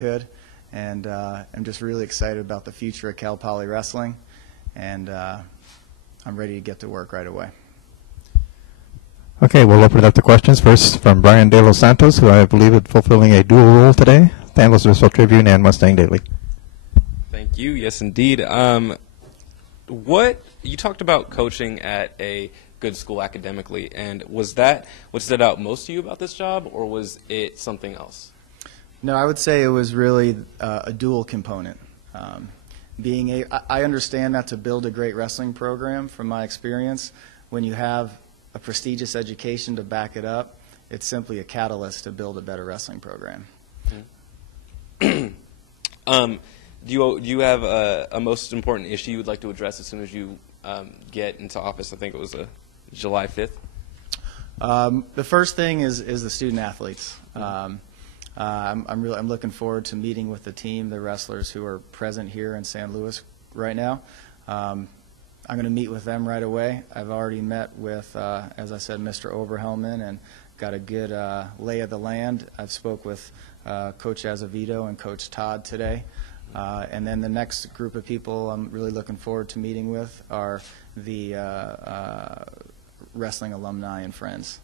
could, and I'm just really excited about the future of Cal Poly Wrestling, and I'm ready to get to work right away. Okay, we'll open it up to questions. First from Brian De Los Santos, who I believe is fulfilling a dual role today, the Louisville Tribune and Mustang Daily. Thank you. Yes, indeed. What you talked about coaching at a good school academically, and was that what stood out most to you about this job, or was it something else? No, I would say it was really a dual component. I understand that to build a great wrestling program, from my experience, when you have a prestigious education to back it up, it's simply a catalyst to build a better wrestling program. Do you have a most important issue you would like to address as soon as you get into office? I think it was July 5th. The first thing is the student athletes. I'm looking forward to meeting with the team, the wrestlers who are present here in San Luis right now. I'm going to meet with them right away. I've already met with, as I said, Mr. Oberhelman, and got a good lay of the land. I've spoke with Coach Azevedo and Coach Todd today. And then the next group of people I'm really looking forward to meeting with are the wrestling alumni and friends.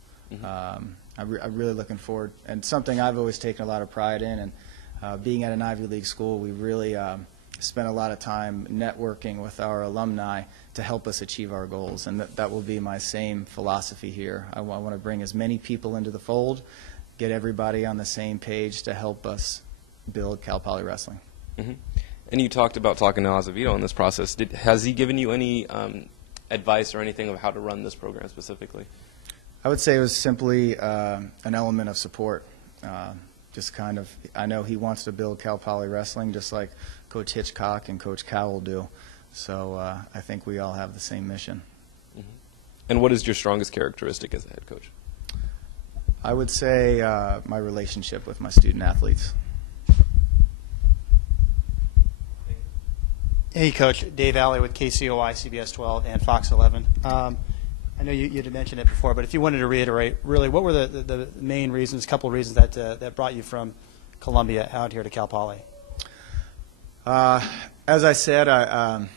I'm really looking forward, and something I've always taken a lot of pride in, and being at an Ivy League school, we really spent a lot of time networking with our alumni to help us achieve our goals, and that will be my same philosophy here. I want to bring as many people into the fold, get everybody on the same page to help us build Cal Poly Wrestling. And you talked about talking to Azevedo in this process. Has he given you any advice or anything of how to run this program specifically? I would say it was simply an element of support. Just kind of, I know he wants to build Cal Poly Wrestling just like Coach Hitchcock and Coach Cowell do. So I think we all have the same mission. And what is your strongest characteristic as a head coach? I would say my relationship with my student athletes. Hey, Coach. Dave Alley with KCOI, CBS 12, and Fox 11. I know you had mentioned it before, but if you wanted to reiterate, really, what were the main reasons, a couple of reasons that brought you from Columbia out here to Cal Poly? As I said, I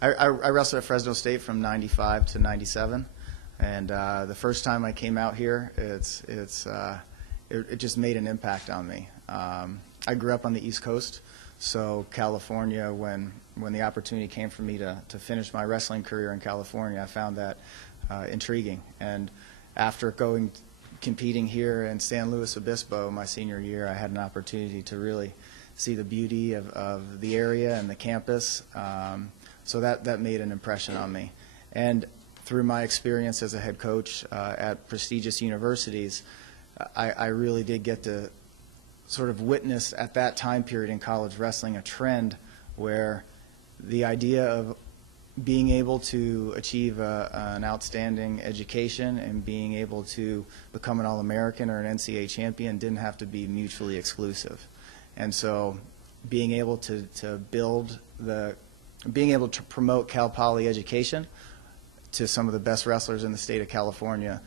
wrestled at Fresno State from '95 to '97, and the first time I came out here, it just made an impact on me. I grew up on the East Coast, so California, when the opportunity came for me to finish my wrestling career in California, I found that intriguing. And after competing here in San Luis Obispo my senior year, I had an opportunity to really see the beauty of the area and the campus. So that made an impression on me. And through my experience as a head coach at prestigious universities, I really did get to sort of witness at that time period in college wrestling a trend where the idea of being able to achieve an outstanding education and being able to become an All-American or an NCAA champion didn't have to be mutually exclusive. And so being able to promote Cal Poly education to some of the best wrestlers in the state of California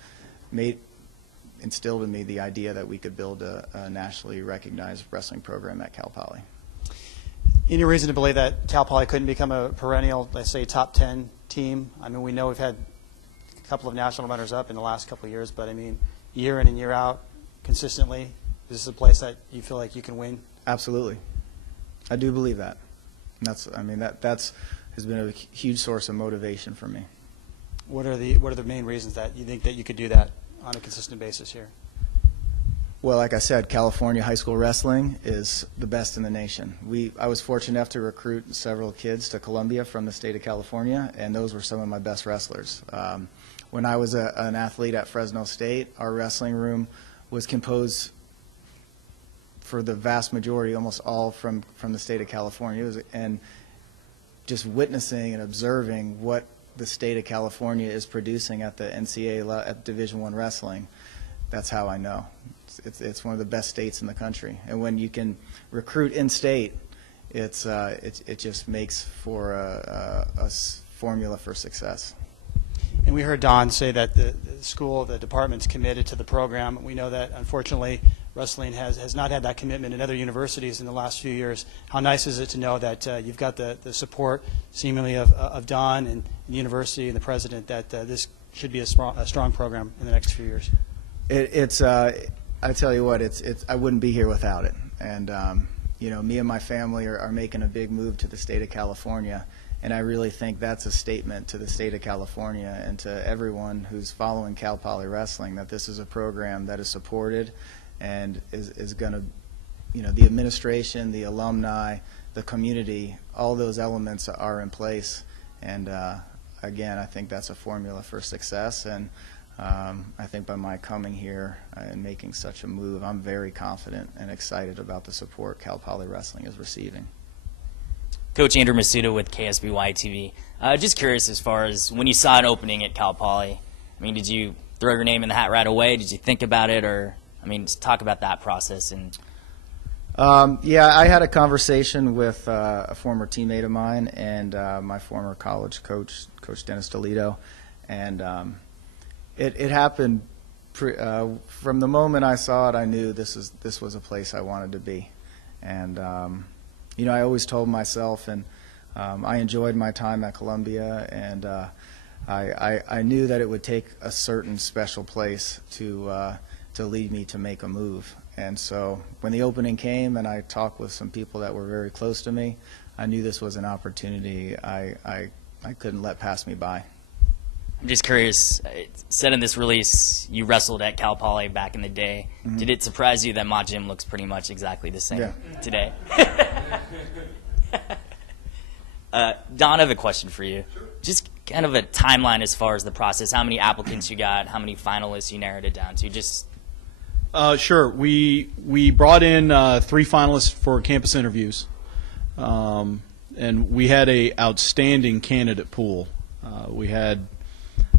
instilled in me the idea that we could build a nationally recognized wrestling program at Cal Poly. Any reason to believe that Cal Poly couldn't become a perennial, let's say, top 10 team? I mean, we know we've had a couple of national runners-up in the last couple of years, but I mean, year in and year out, consistently, is this a place that you feel like you can win? Absolutely, I do believe that. And that's has been a huge source of motivation for me. What are the main reasons that you think that you could do that on a consistent basis here? Well, like I said, California high school wrestling is the best in the nation. I was fortunate enough to recruit several kids to Columbia from the state of California, and those were some of my best wrestlers. When I was an athlete at Fresno State, our wrestling room was composed for the vast majority, almost all from the state of California. And just witnessing and observing what the state of California is producing at the NCAA, at Division I wrestling, that's how I know. It's one of the best states in the country. And when you can recruit in-state, it just makes for a formula for success. And we heard Don say that the school, the department's committed to the program. We know that, unfortunately, wrestling has not had that commitment in other universities in the last few years. How nice is it to know that you've got the support, seemingly, of Don and the university and the president, that this should be a strong program in the next few years? I tell you what, I wouldn't be here without it. And you know, me and my family are making a big move to the state of California, and I really think that's a statement to the state of California and to everyone who's following Cal Poly Wrestling, that this is a program that is supported and is going to, you know, the administration, the alumni, the community, all those elements are in place. And again, I think that's a formula for success. And I think by my coming here and making such a move, I'm very confident and excited about the support Cal Poly Wrestling is receiving. Coach Andrew Masuda with KSBY TV. Just curious, as far as when you saw an opening at Cal Poly, I mean, did you throw your name in the hat right away? Did you think about it? Or, I mean, just talk about that process. And yeah, I had a conversation with a former teammate of mine and my former college coach, Coach Dennis Toledo, and it happened from the moment I saw it. I knew this was a place I wanted to be. And you know, I always told myself, and I enjoyed my time at Columbia, and I knew that it would take a certain special place to lead me to make a move. And so when the opening came and I talked with some people that were very close to me, I knew this was an opportunity I couldn't let pass me by. I'm just curious, it said in this release you wrestled at Cal Poly back in the day. Mm-hmm. Did it surprise you that my gym looks pretty much exactly the same today? Don, I have a question for you. Sure. Just kind of a timeline as far as the process. How many applicants you got? How many finalists you narrowed it down to? Just sure. We brought in 3 finalists for campus interviews, and we had a outstanding candidate pool. We had,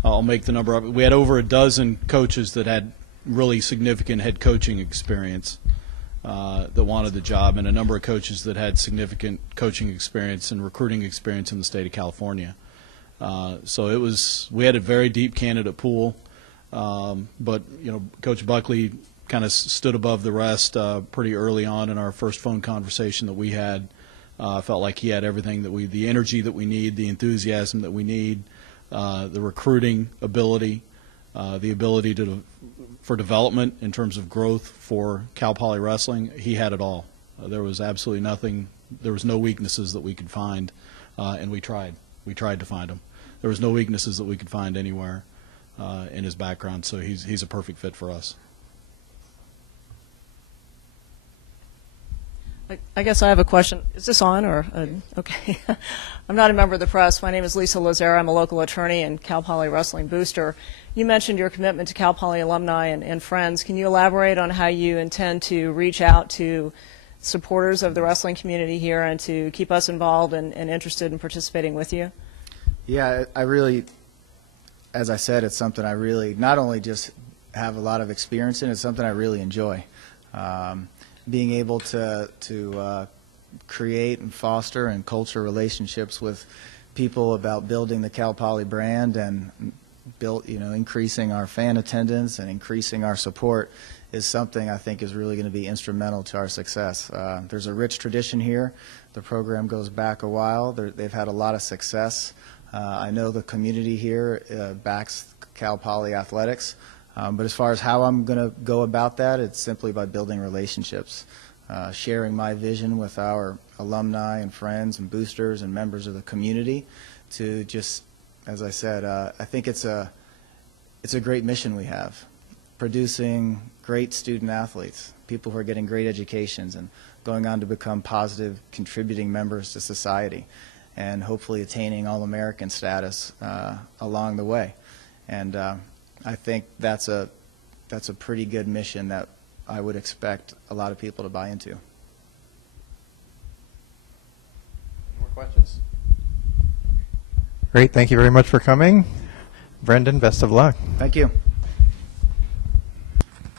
I'll make the number up, we had over a dozen coaches that had really significant head coaching experience that wanted the job, and a number of coaches that had significant coaching experience and recruiting experience in the state of California. So we had a very deep candidate pool, but you know, Coach Buckley kind of stood above the rest pretty early on in our first phone conversation that we had. Felt like he had everything that the energy that we need, the enthusiasm that we need, the recruiting ability, the ability for development in terms of growth for Cal Poly Wrestling. He had it all. There was absolutely nothing. There was no weaknesses that we could find, and we tried. We tried to find them. There was no weaknesses that we could find anywhere in his background. So he's a perfect fit for us. I guess I have a question. Is this on? Or okay. I'm not a member of the press. My name is Lisa Lazara. I'm a local attorney and Cal Poly Wrestling booster. You mentioned your commitment to Cal Poly alumni and friends. Can you elaborate on how you intend to reach out to supporters of the wrestling community here and to keep us involved and interested in participating with you? Yeah, I really, as I said, it's something I really not only just have a lot of experience in, it's something I really enjoy. Being able to create and foster and culture relationships with people about building the Cal Poly brand and increasing our fan attendance and increasing our support is something I think is really going to be instrumental to our success. There's a rich tradition here. The program goes back a while. They've had a lot of success. I know the community here backs Cal Poly athletics. But as far as how I'm going to go about that, it's simply by building relationships, sharing my vision with our alumni and friends and boosters and members of the community to just, as I said, I think it's a great mission we have, producing great student athletes, people who are getting great educations and going on to become positive, contributing members to society, and hopefully attaining All-American status along the way. And I think that's a pretty good mission that I would expect a lot of people to buy into. More questions? Great. Thank you very much for coming. Brendan, best of luck. Thank you.